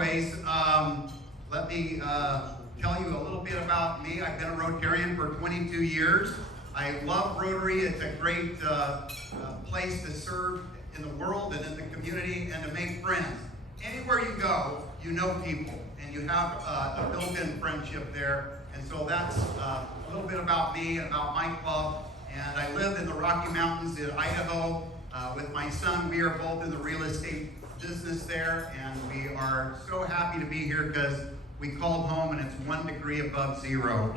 anyways, let me tell you a little bit about me. I've been a Rotarian for 22 years. I love Rotary. It's a great place to serve in the world and in the community and to make friends. Anywhere you go, you know people and you have a built-in friendship there. And so that's a little bit about me and about my club. And I live in the Rocky Mountains in Idaho with my son. We are both in the real estate business there, and we are so happy to be here because we called home and it's 1 degree above zero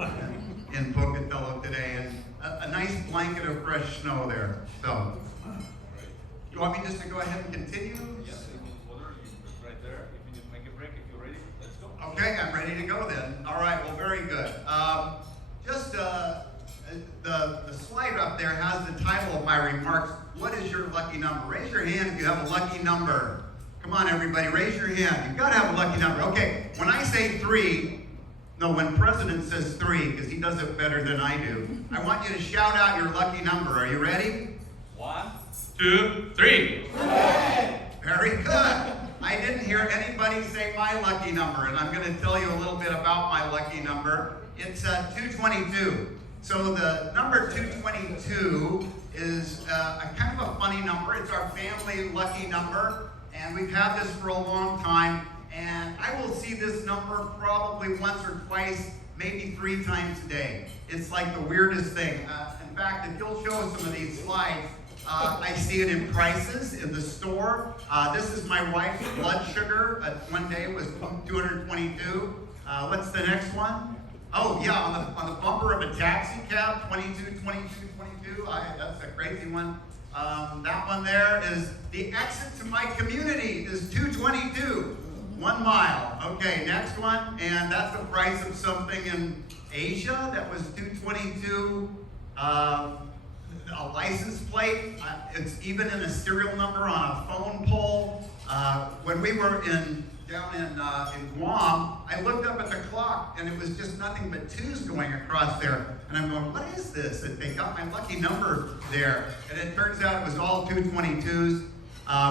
in Pocatello today, and a nice blanket of fresh snow there. So, you want me just to go ahead and continue? Yes, water right there. If you need to make a break, if you're ready, let's go. Okay, I'm ready to go then. All right, well, very good. The slide up there has the title of my remarks. What is your lucky number? Raise your hand if you have a lucky number. Come on, everybody, raise your hand. You've got to have a lucky number. Okay, when I say 3, no, when President says 3, because he does it better than I do, I want you to shout out your lucky number. Are you ready? 1, 2, 3. Very good. I didn't hear anybody say my lucky number, and I'm going to tell you a little bit about my lucky number. It's 222. So the number 222 is a kind of a funny number. It's our family lucky number, and we've had this for a long time. And I will see this number probably once or twice, maybe 3 times a day. It's like the weirdest thing. In fact, if you'll show us some of these slides, I see it in prices in the store. This is my wife's blood sugar. One day it was 222. What's the next one? Oh yeah, on the bumper of a taxi cab, 22, 22, 22. That's a crazy one. That one there is the exit to my community is 222. 1 mile. Okay, next one, and that's the price of something in Asia that was 222. A license plate. It's even in a serial number on a phone pole. When we were down in Guam, I looked up at the clock and it was just nothing but 2s going across there. And I'm going, what is this? And they got my lucky number there. And it turns out it was all 222s.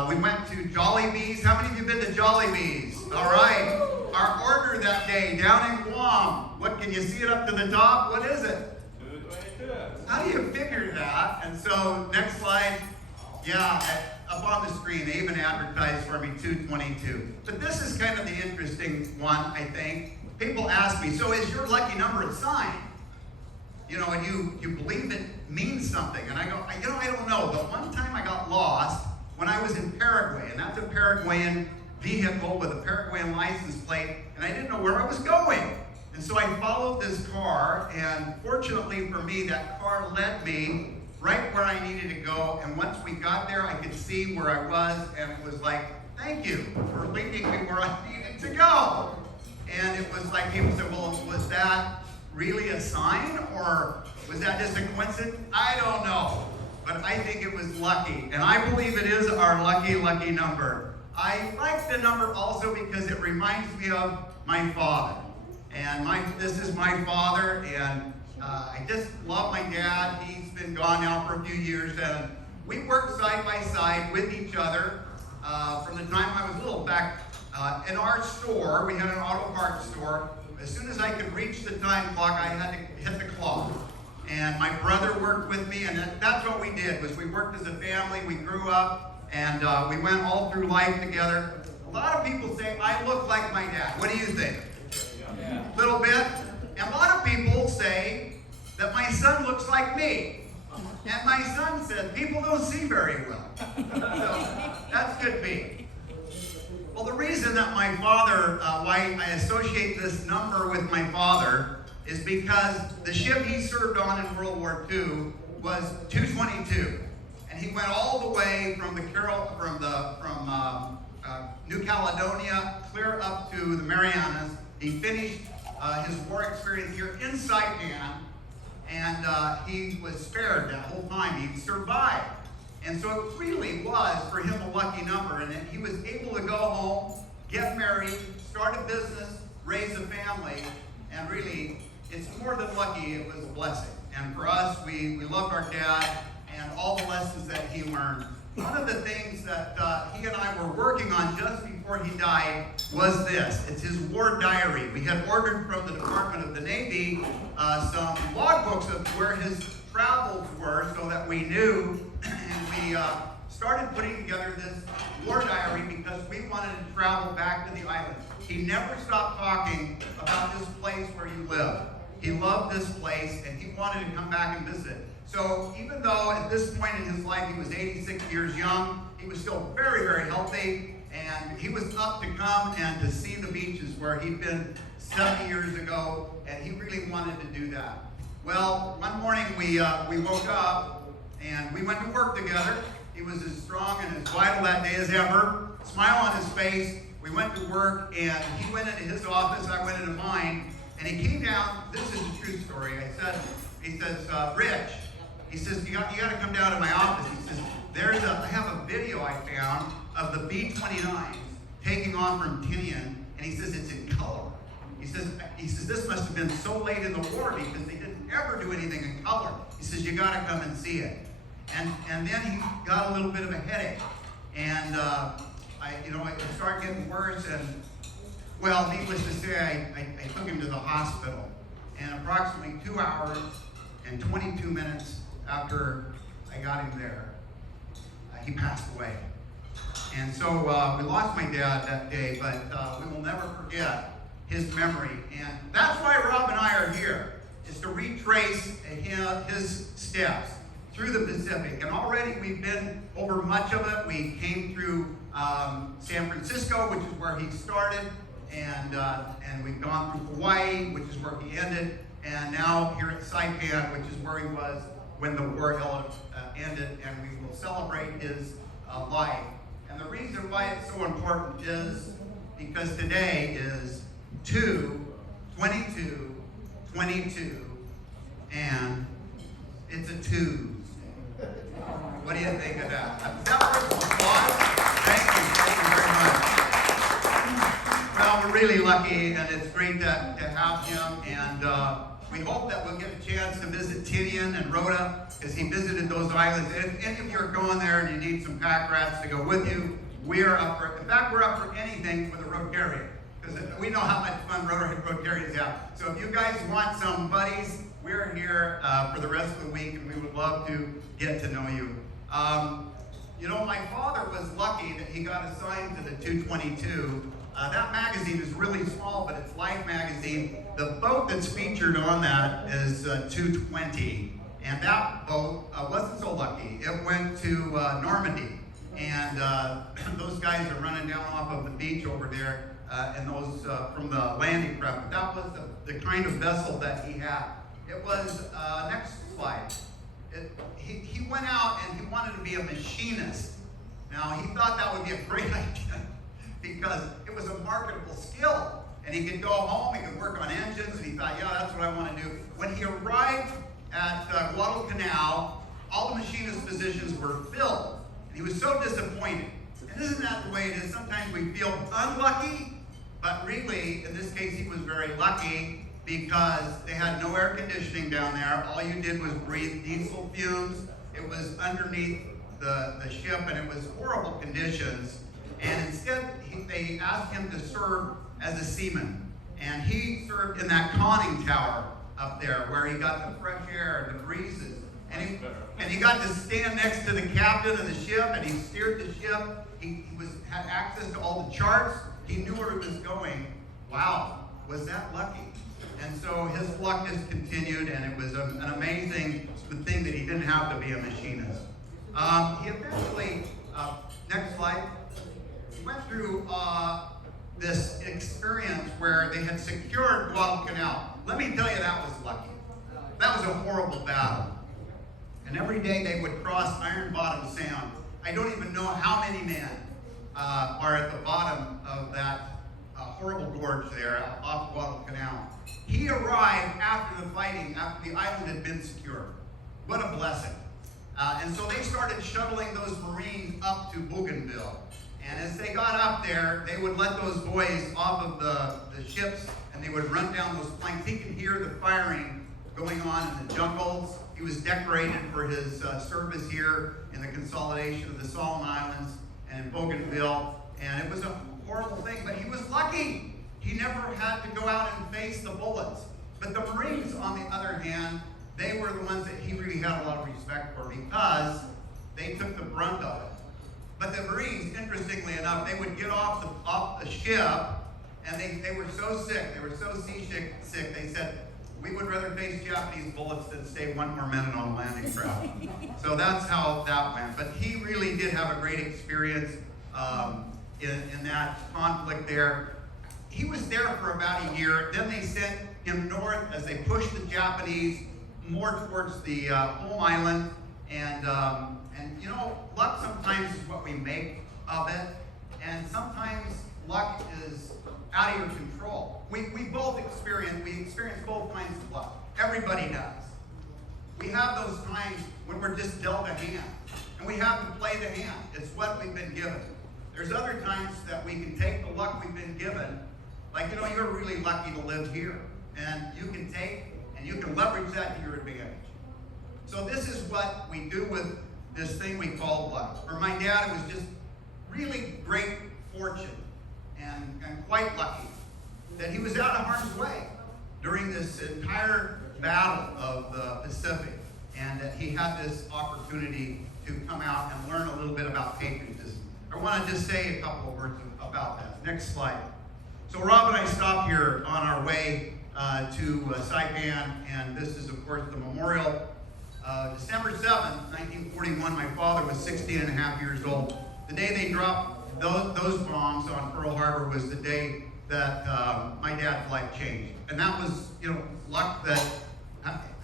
We went to Jollibee's. How many of you been to Jollibee's? All right. Our order that day down in Guam. What, can you see it up to the top? What is it? 222. How do you figure that? And so, next slide. Yeah, up on the screen, they even advertised for me 222. But this is kind of the interesting one, I think. People ask me, so is your lucky number a sign? You know, and you believe it means something. And I go, I don't know. But one time I got lost when I was in Paraguay, and that's a Paraguayan vehicle with a Paraguayan license plate, and I didn't know where I was going. And so I followed this car, and fortunately for me, that car led me right where I needed to go. And once we got there, I could see where I was, and it was like, thank you for leading me where I needed to go. And it was like, people said, well, was that really a sign, or was that just a coincidence? I don't know. But I think it was lucky, and I believe it is our lucky number. I like the number also because it reminds me of my father. And this is my father, and I just love my dad. He's been gone now for a few years, and we worked side by side with each other from the time I was little. Back in our store, we had an auto parts store. As soon as I could reach the time clock, I had to hit the clock. And my brother worked with me, and that's what we did, was we worked as a family. We grew up, and we went all through life together. A lot of people say, I look like my dad. What do you think? Yeah. A little bit? And a lot of people say that my son looks like me. And my son said, people don't see very well. So that could be. Well, the reason that my father, why I associate this number with my father, is because the ship he served on in World War II was 222, and he went all the way from New Caledonia clear up to the Marianas. He finished his war experience here in Saipan, and he was spared that whole time. He survived, and so it really was for him a lucky number, and he was able to go home, get married, start a business, raise a family, and really, it's more than lucky, it was a blessing. And for us, we loved our dad and all the lessons that he learned. one of the things that he and I were working on just before he died was this. It's his war diary. We had ordered from the Department of the Navy some logbooks of where his travels were so that we knew, and we started putting together this war diary because we wanted to travel back to the island. He never stopped talking about this place where he lived. He loved this place and he wanted to come back and visit. So even though at this point in his life he was 86 years young, he was still very, very healthy, and he was up to come and to see the beaches where he'd been 70 years ago, and he really wanted to do that. Well, one morning we woke up and we went to work together. He was as strong and as vital that day as ever, smile on his face. We went to work and he went into his office, I went into mine, and he came down. This is a true story. He says, Rich, he says, you got to come down to my office. He says, I have a video I found of the B-29s taking off from Tinian, and he says it's in color. He says this must have been so late in the war because they didn't ever do anything in color. He says you got to come and see it. And then he got a little bit of a headache, and it started getting worse. And well, needless to say, I took him to the hospital, and approximately 2 hours and 22 minutes after I got him there, he passed away. And so we lost my dad that day, but we will never forget his memory. And that's why Rob and I are here, is to retrace his steps through the Pacific. And already we've been over much of it. We came through San Francisco, which is where he started, and we've gone through Hawaii, which is where he ended, and now here at Saipan, which is where he was when the war ended, and we will celebrate his life. And the reason why it's so important is because today is 2/22/22, and it's a Tuesday. What do you think of that? That worth some applause? Thank you very much. Well, we're really lucky, and it's great to have him, and we hope that we'll get a chance to visit Tinian and Rota, because he visited those islands. And if any of you are going there and you need some pack rats to go with you, we are up for it. In fact, we're up for anything with a Rotarian, because we know how much fun Rotarians have. So if you guys want some buddies, we're here for the rest of the week, and we would love to get to know you. My father was lucky that he got assigned to the 222. That magazine is really small, but it's Life magazine. The boat that's featured on that is 220, and that boat wasn't so lucky. It went to Normandy, and those guys are running down off of the beach over there, and those from the landing craft. That was the kind of vessel that he had. It was, next slide. He went out and he wanted to be a machinist. Now, he thought that would be a great idea because it was a marketable skill. And he could go home, he could work on engines, and he thought, yeah, that's what I want to do. When he arrived at Guadalcanal, all the machinist positions were filled. And he was so disappointed. And isn't that the way it is? Sometimes we feel unlucky, but really, in this case, he was very lucky because they had no air conditioning down there. All you did was breathe diesel fumes. It was underneath the ship, and it was horrible conditions. And instead, they asked him to serve as a seaman. And he served in that conning tower up there where he got the fresh air and the breezes. And he got to stand next to the captain of the ship, and he steered the ship. He had access to all the charts. He knew where he was going. Wow, was that lucky? And so his luck just continued, and it was an amazing thing that he didn't have to be a machinist. He eventually, next slide, he went through this experience where they had secured Guadalcanal. Let me tell you, that was lucky. That was a horrible battle. And every day they would cross Iron Bottom Sound. I don't even know how many men are at the bottom of that horrible gorge there off Guadalcanal. He arrived after the fighting, after the island had been secured. What a blessing. And so they started shuttling those Marines up to Bougainville. And as they got up there, they would let those boys off of the ships, and they would run down those planks. He could hear the firing going on in the jungles. He was decorated for his service here in the consolidation of the Solomon Islands and in Bougainville. And it was a horrible thing, but he was lucky. He never had to go out and face the bullets. But the Marines, on the other hand, they were the ones that he really had a lot of respect for because they took the brunt of it. But the Marines, interestingly enough, they would get off the ship, and they were so sick, they were so seasick, they said, we would rather face Japanese bullets than stay one more minute on a landing craft. So that's how that went. But he really did have a great experience in that conflict there. He was there for about a year. Then they sent him north as they pushed the Japanese more towards the home island. And you know, luck sometimes is what we make of it. And sometimes luck is out of your control. We experience both kinds of luck. Everybody does. We have those times when we're just dealt a hand. And we have to play the hand. It's what we've been given. There's other times that we can take the luck we've been given. Like, you know, you're really lucky to live here. And you can take and you can leverage that to your advantage. So this is what we do with this thing we call luck. For my dad, it was just really great fortune and quite lucky that he was out of harm's way during this entire battle of the Pacific, and that he had this opportunity to come out and learn a little bit about patriotism. I want to just say a couple of words about that. Next slide. So Rob and I stopped here on our way to Saipan, and this is, of course, the memorial. December 7th, 1941, my father was 16 and a half years old. The day they dropped those bombs on Pearl Harbor was the day that my dad's life changed. And that was, you know, luck that,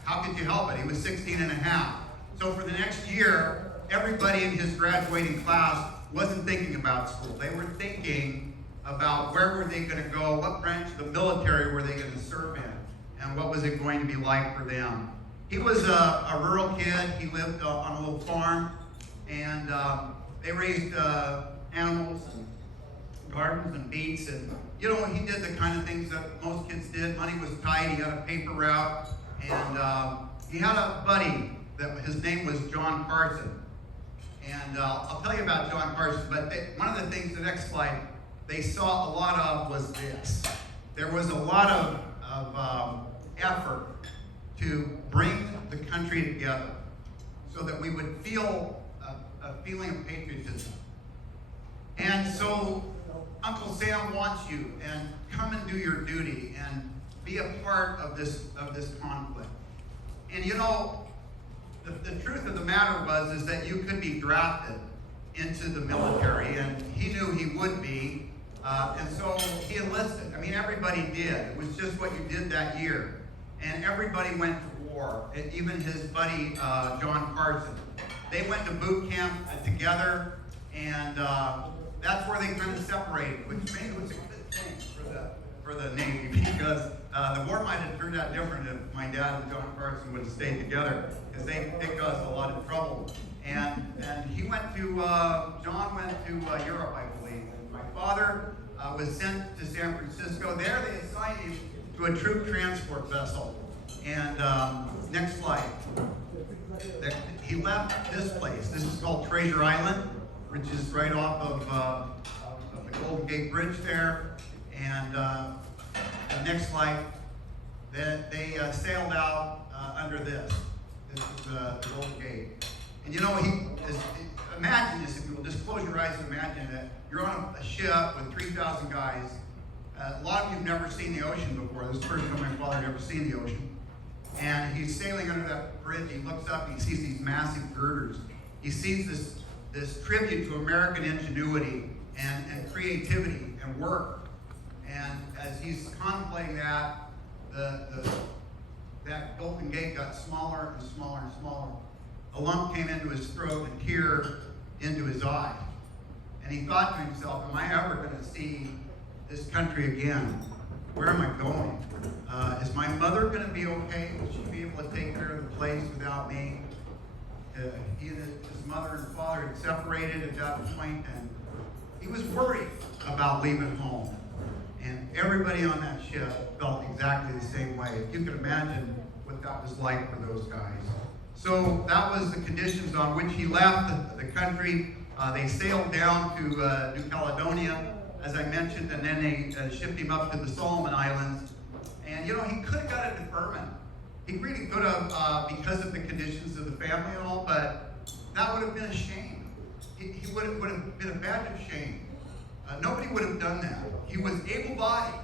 how could you help it? He was 16 and a half. So for the next year, everybody in his graduating class wasn't thinking about school. They were thinking about where were they going to go, what branch of the military were they going to serve in, and what was it going to be like for them. He was a rural kid. He lived on a little farm, and they raised animals and gardens and beets, and you know, he did the kind of things that most kids did. Money was tight. He had a paper route, and he had a buddy that his name was John Carson. And I'll tell you about John Carson, but one of the things, the next slide, they saw a lot of was this. There was a lot of effort to bring the country together so that we would feel a feeling of patriotism. And so Uncle Sam wants you, and come and do your duty and be a part of this conflict. And you know, the truth of the matter is that you could be drafted into the military, and he knew he would be, and so he enlisted. I mean, everybody did. It was just what you did that year. And everybody went to war, even his buddy, John Carson. They went to boot camp together, and that's where they kind of separated, which maybe was a good thing for the Navy, because the war might have turned out different if my dad and John Carson would have stayed together, because they caused a lot of trouble. And he went to, John went to Europe, I believe. And my father was sent to San Francisco. There they assigned him to a troop transport vessel. And next slide. He left this place. This is called Treasure Island, which is right off of the Golden Gate Bridge there. And the next slide, they sailed out under this. This is the Golden Gate. And you know, imagine this, if you will, just close your eyes and imagine that you're on a ship with 3,000 guys. A lot of you have never seen the ocean before. This is the first time my father had ever seen the ocean. And he's sailing under that bridge. He looks up and he sees these massive girders. He sees this tribute to American ingenuity and creativity and work. And as he's contemplating that, that Golden Gate got smaller and smaller and smaller. A lump came into his throat and a tear into his eye. And he thought to himself, am I ever going to see this country again? Where am I going? Is my mother going to be okay? Will she be able to take care of the place without me? He and his mother and father had separated at that point, and he was worried about leaving home. And everybody on that ship felt exactly the same way. If you can imagine what that was like for those guys. So that was the conditions on which he left the country. They sailed down to New Caledonia, as I mentioned, and then they shipped him up to the Solomon Islands. And you know, he could have got a deferment. He really could have, because of the conditions of the family and all, but that would have been a shame. He would have been a badge of shame. Nobody would have done that. He was able-bodied,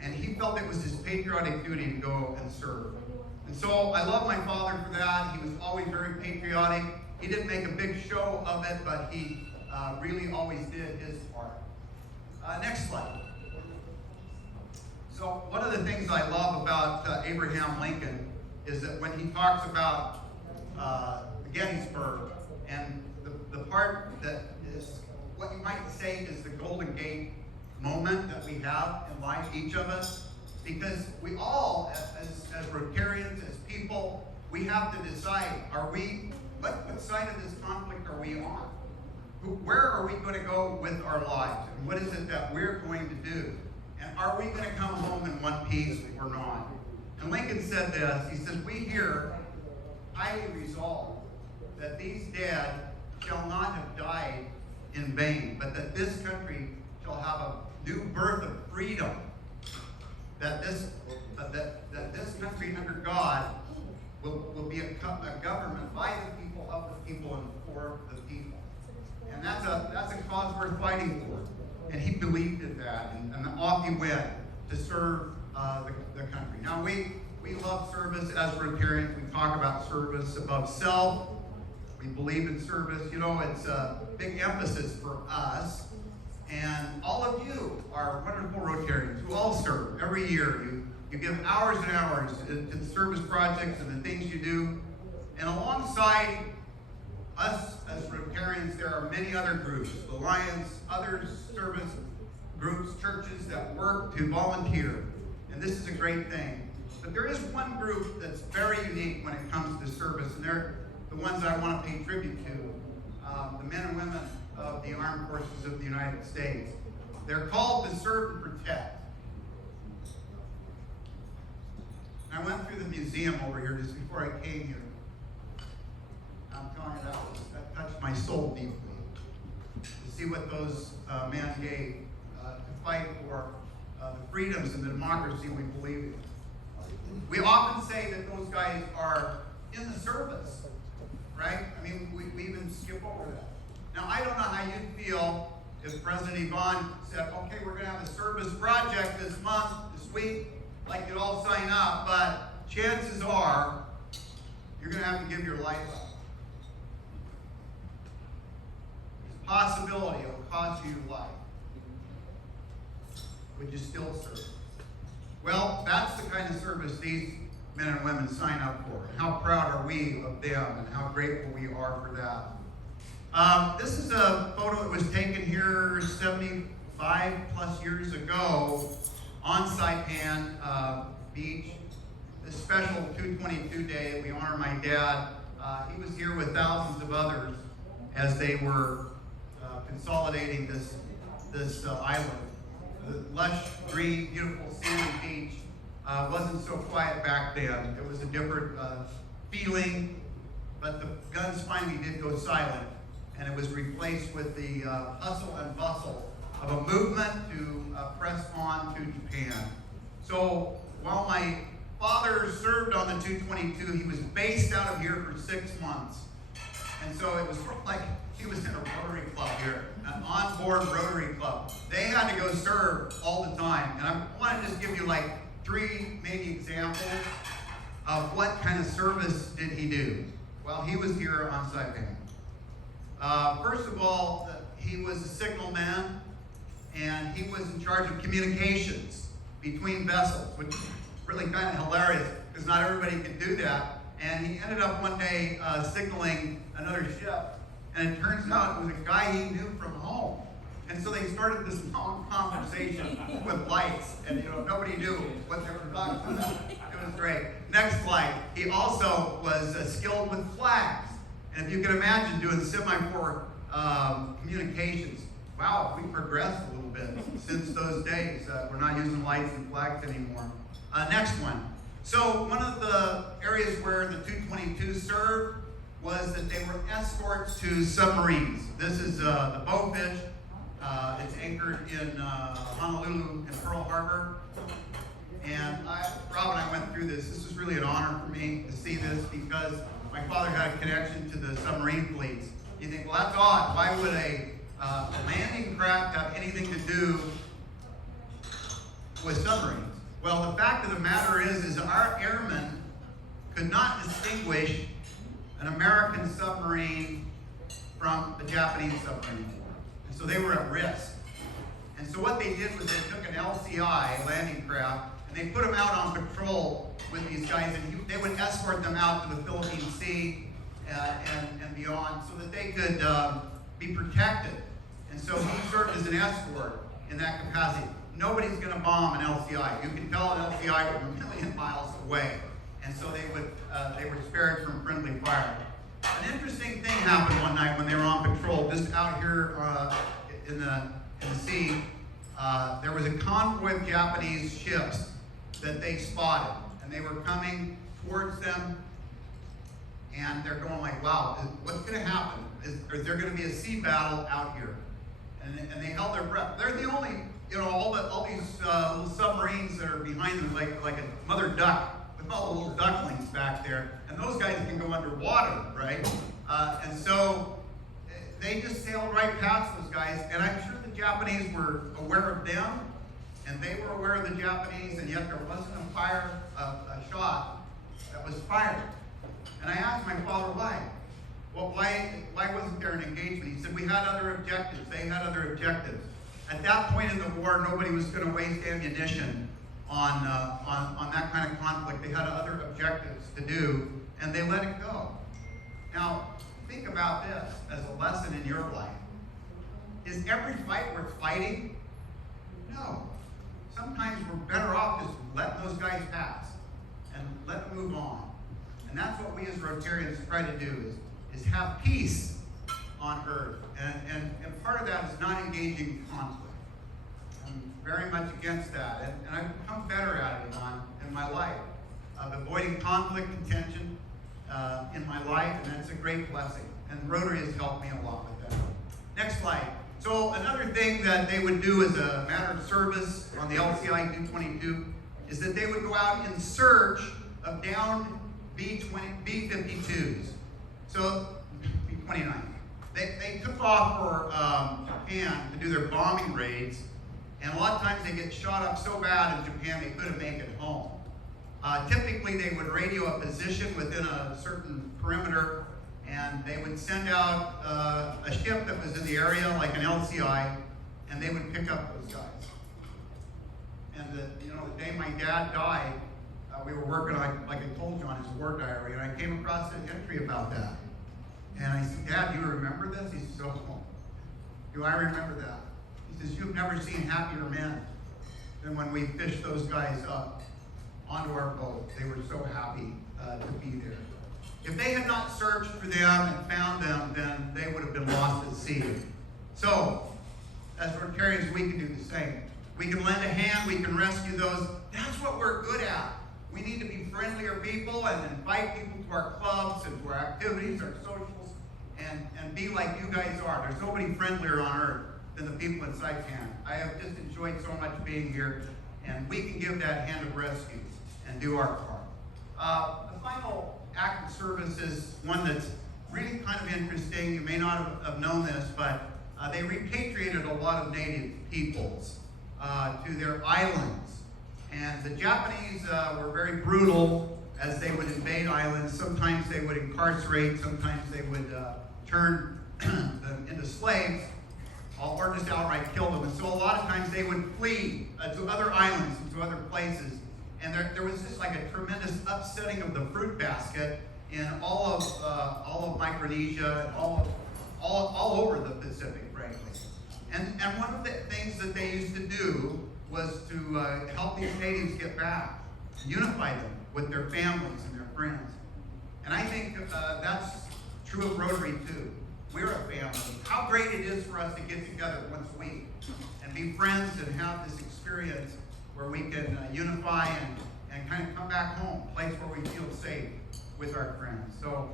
and he felt it was his patriotic duty to go and serve. And so I love my father for that. He was always very patriotic. He didn't make a big show of it, but he really always did his part. Next slide. So one of the things I love about Abraham Lincoln is that when he talks about Gettysburg and the part that is what you might say is the Golden Gate moment that we have in life, each of us, because we all, as Rotarians, as people, we have to decide, what side of this conflict are we on? Where are we going to go with our lives? And what is it that we're going to do? And are we going to come home in one piece or not? And Lincoln said this, he says, we here highly resolve that these dead shall not have died in vain, but that this country shall have a new birth of freedom. That this country under God will be a government by the people, of the people, and for the people. And that's a cause worth fighting for. And he believed in that, and off he went to serve the country. Now we love service as Rotarians. We talk about service above self. We believe in service. You know, it's a big emphasis for us. And all of you are wonderful Rotarians who all serve every year. You give hours and hours to the service projects and the things you do. And alongside us as Rotarians, there are many other groups, the Lions, other service groups, churches that work to volunteer. And this is a great thing. But there is one group that's very unique when it comes to service, and they're the ones I want to pay tribute to, the men and women of the Armed Forces of the United States. They're called to serve and protect. And I went through the museum over here just before I came here. I'm telling you, that touched my soul deeply. To see what those men gave to fight for the freedoms and the democracy we believe in. We often say that those guys are in the service, right? I mean, we even skip over that. Now, I don't know how you'd feel if President Yvonne said, okay, we're going to have a service project this month, this week, like you'd all sign up, but chances are you're going to have to give your life up. There's a possibility it will cost you your life. Would you still serve? Well, that's the kind of service these men and women sign up for. And how proud are we of them and how grateful we are for that. This is a photo that was taken here 75 plus years ago on Saipan Beach. This special 222 day, we honor my dad. He was here with thousands of others as they were consolidating this island. The lush, green, beautiful sandy beach wasn't so quiet back then. It was a different feeling, but the guns finally did go silent, and it was replaced with the hustle and bustle of a movement to press on to Japan. So while my father served on the 222, he was based out of here for 6 months. And so it was sort of like he was in a Rotary Club here, an on-board Rotary Club. They had to go serve all the time. And I want to just give you like 3 maybe examples of what kind of service did he do while he was here on Saipan. First of all, he was a signalman, and he was in charge of communications between vessels, which is really kind of hilarious because not everybody could do that. And he ended up one day signaling another ship, and it turns out it was a guy he knew from home. And so they started this long conversation with lights, and nobody knew what they were talking about. It was great. Next slide. He also was skilled with flags, and if you can imagine doing semaphore communications. Wow, we progressed a little bit since those days. We're not using lights and flags anymore. Next one. So one of the areas where the 222 served was that they were escorts to submarines. This is the Bowfish. It's anchored in Honolulu and Pearl Harbor. And Rob and I went through this. This was really an honor for me to see this because my father had a connection to the submarine fleets. You think, well, that's odd. Why would a landing craft have anything to do with submarines? Well, the fact of the matter is our airmen could not distinguish an American submarine from a Japanese submarine. And so they were at risk. And so what they did was they took an LCI, landing craft, and they put them out on patrol with these guys, and they would escort them out to the Philippine Sea and beyond so that they could be protected. And so he served as an escort in that capacity. Nobody's going to bomb an LCI. You can tell an LCI from a million miles away. And so they were spared from friendly fire. An interesting thing happened one night when they were on patrol, just out here in the sea. There was a convoy of Japanese ships that they spotted, and they were coming towards them, and they're going like, wow, what's going to happen? Is there going to be a sea battle out here? And they held their breath. They're the only, all these little submarines that are behind them, like a mother duck, with all the little ducklings back there, and those guys can go underwater, right? And so they just sailed right past those guys, and I'm sure the Japanese were aware of them, and they were aware of the Japanese, and yet there wasn't a shot that was fired. And I asked my father why. Well, why wasn't there an engagement? He said, we had other objectives. They had other objectives. At that point in the war, nobody was going to waste ammunition on that kind of conflict. They had other objectives to do, and they let it go. Now, think about this as a lesson in your life. Is every fight worth fighting? No. Sometimes we're better off just letting those guys pass and let them move on. And that's what we as Rotarians try to do is have peace on earth. And part of that is not engaging in conflict. I'm very much against that. And I've become better at it in my life. Of avoiding conflict and tension in my life, and that's a great blessing. And Rotary has helped me a lot with that. Next slide. So another thing that they would do as a matter of service on the LCI 222 is that they would go out in search of downed B-52s. So, B-29. They took off for Japan to do their bombing raids, and a lot of times they get shot up so bad in Japan they couldn't make it home. Typically they would radio a position within a certain perimeter, and they would send out a ship that was in the area, like an LCI, and they would pick up those guys. And the day my dad died, we were working on, like I told you, on his war diary, and I came across an entry about that. And I said, Dad, do you remember this? He said, oh, do I remember that? He says, you've never seen happier men than when we fished those guys up onto our boat. They were so happy to be there. If they had not searched for them and found them, then they would have been lost at sea. So, as Rotarians, we can do the same. We can lend a hand, we can rescue those. That's what we're good at. We need to be friendlier people and invite people to our clubs and to our activities, our socials, and be like you guys are. There's nobody friendlier on earth than the people in Saipan. I have just enjoyed so much being here, and we can give that hand of rescue and do our part. The final act of service is one that's really kind of interesting. You may not have known this, but they repatriated a lot of native peoples to their islands. And the Japanese were very brutal as they would invade islands. Sometimes they would incarcerate, sometimes they would turn them into slaves, or just outright kill them. And so a lot of times they would flee to other islands and to other places. And there was just like a tremendous upsetting of the fruit basket in all of Micronesia, and all over the Pacific, frankly. And one of the things that they used to do was to help these natives get back, unify them with their families and their friends. And I think that's true of Rotary too. We're a family. How great it is for us to get together once a week and be friends and have this experience where we can unify and kind of come back home, a place where we feel safe with our friends. So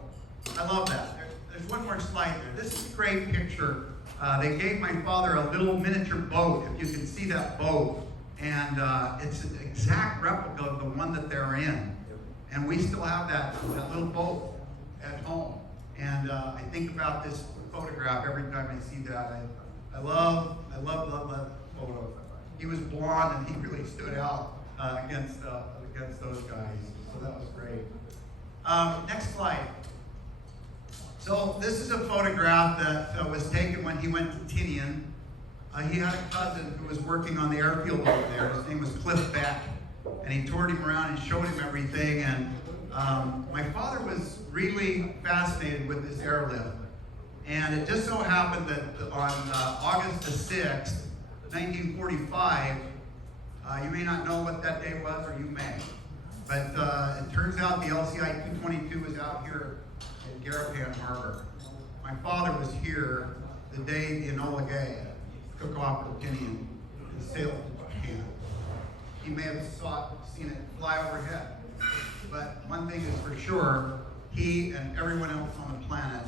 I love that. There's one more slide there. This is a great picture. They gave my father a little miniature boat, if you can see that boat. And it's an exact replica of the one that they're in. And we still have that little boat at home. And I think about this photograph every time I see that. I love that photo. He was blonde and he really stood out against those guys. So that was great. Next slide. So this is a photograph that was taken when he went to Tinian. He had a cousin who was working on the airfield over there. His name was Cliff Beck. And he toured him around and showed him everything. And my father was really fascinated with this airlift. And it just so happened that on August the 6th, 1945, you may not know what that day was, or you may. But it turns out the LCI 222 was out here in Kirkham Harbor. My father was here the day the Enola Gay took off from Tinian and sailed to Japan. He may have seen it fly overhead. But one thing is for sure, he and everyone else on the planet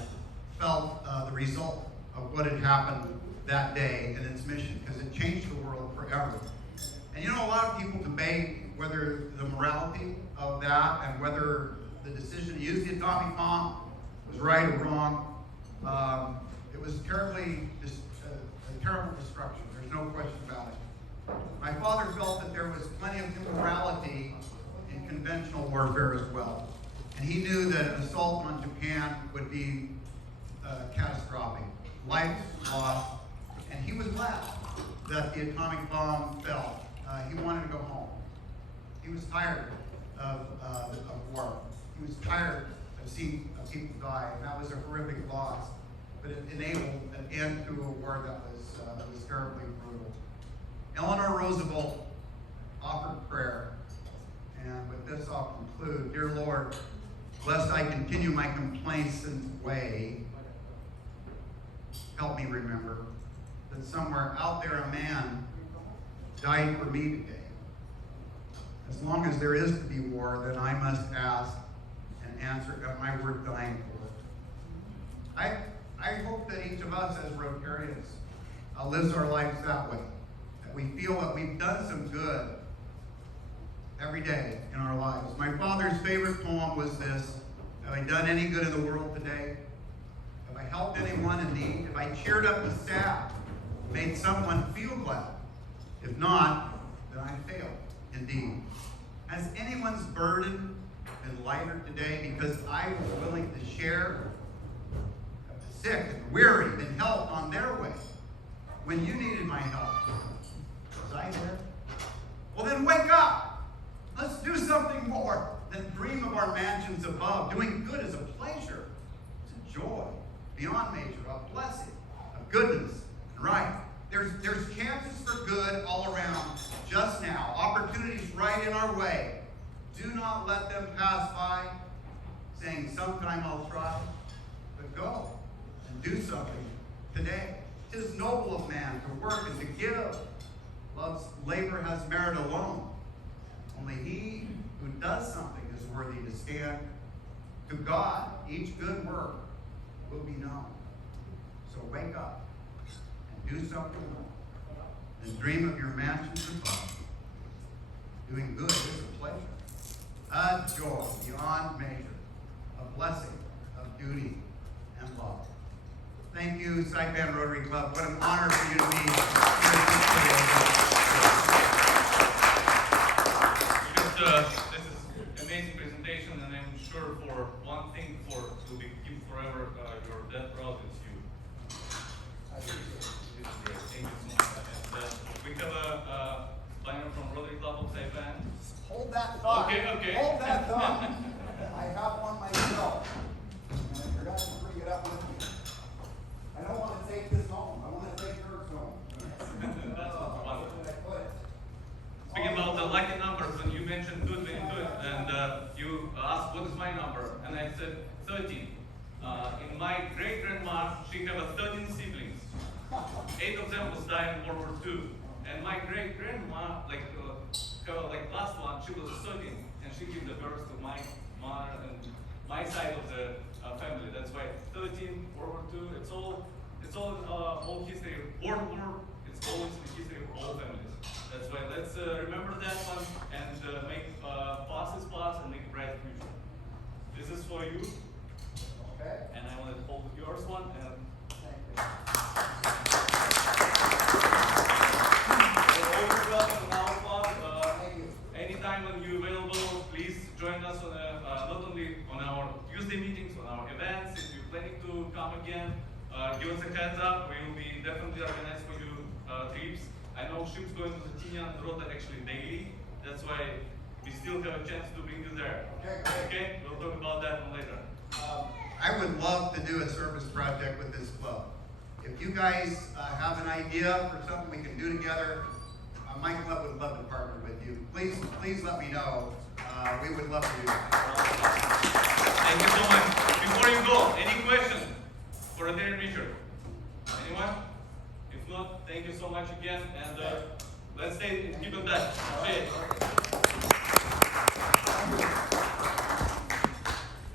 felt the result of what had happened that day and its mission, because it changed the world forever. And you know, a lot of people debate whether the morality of that and whether the decision to use the atomic bomb was right or wrong. It was a terrible destruction. There's no question about it. My father felt that there was plenty of immorality in conventional warfare as well. And he knew that an assault on Japan would be catastrophic. Lives lost. And he was glad that the atomic bomb fell. He wanted to go home. He was tired of war. He was tired of seeing people die, and that was a horrific loss. But it enabled an end to a war that was terribly brutal. Eleanor Roosevelt offered prayer, and with this I'll conclude. Dear Lord, lest I continue my complacent way, help me remember that somewhere out there a man died for me today. As long as there is to be war, then I must ask and answer, am I worth dying for? I hope that each of us as Rotarians lives our lives that way. That we feel that we've done some good every day in our lives. My father's favorite poem was this: have I done any good in the world today? Have I helped anyone in need? Have I cheered up the sad? Made someone feel glad? If not, then I failed indeed. Has anyone's burden been lighter today because I was willing to share the sick and weary and help on their way when you needed my help? Was I there? Well, then wake up. Let's do something more than dream of our mansions above. Doing good is a pleasure. It's a joy beyond measure, a blessing, a goodness, and right. There's chances for good all around just now. Opportunities right in our way. Do not let them pass by saying, sometime I'll try. But go and do something today. 'Tis noble of man to work and to give. Love's labor has merit alone. Only he who does something is worthy to stand. To God, each good work will be known. So wake up and do something more. And dream of your mansions above. Doing good is a pleasure, a joy beyond measure, a blessing of duty and love. Thank you, Saipan Rotary Club. What an honor for you to be here today. This is amazing presentation, and I'm sure for one thing to be keep forever your death proud is you. This is great. Thank you so much. And we have a banner from Rotary Club of Saipan. Hold that thought. Okay. Hold that thought. I have one myself, and I forgot to bring it up with me. I don't want to take this home. I want to take hers home. That's wonderful. Speaking about the lucky numbers, when you mentioned 222, and you asked what is my number, and I said 13. In my great-grandma, she had 13 siblings. 8 of them was dying in World War II. And my great-grandma, like last one, she was 13. she gave the birth to my mother and my side of the family. That's why 13, World War II, it's all old history. World War, it's always the history of all families. That's why let's remember that one and make past is past and make a bright future. This is for you. Okay. And I want to hold yours one. And always welcome in our club. Thank you. Anytime when you're available, please join us on not only on our Tuesday meetings, on our events. If you're planning to come again, give us a heads up. We will be definitely organized for you trips. I know ships going to the Tinian Rotary actually daily. That's why we still have a chance to bring you there. Okay, great. Okay? We'll talk about that one later. I would love to do a service project with this club. If you guys have an idea for something we can do together, my club would love to partner with you. Please let me know. We would love to do that. Thank you so much. Before you go, any questions for Rotarian Richard? Anyone? If not, thank you so much again, and let's stay keep in touch. Okay.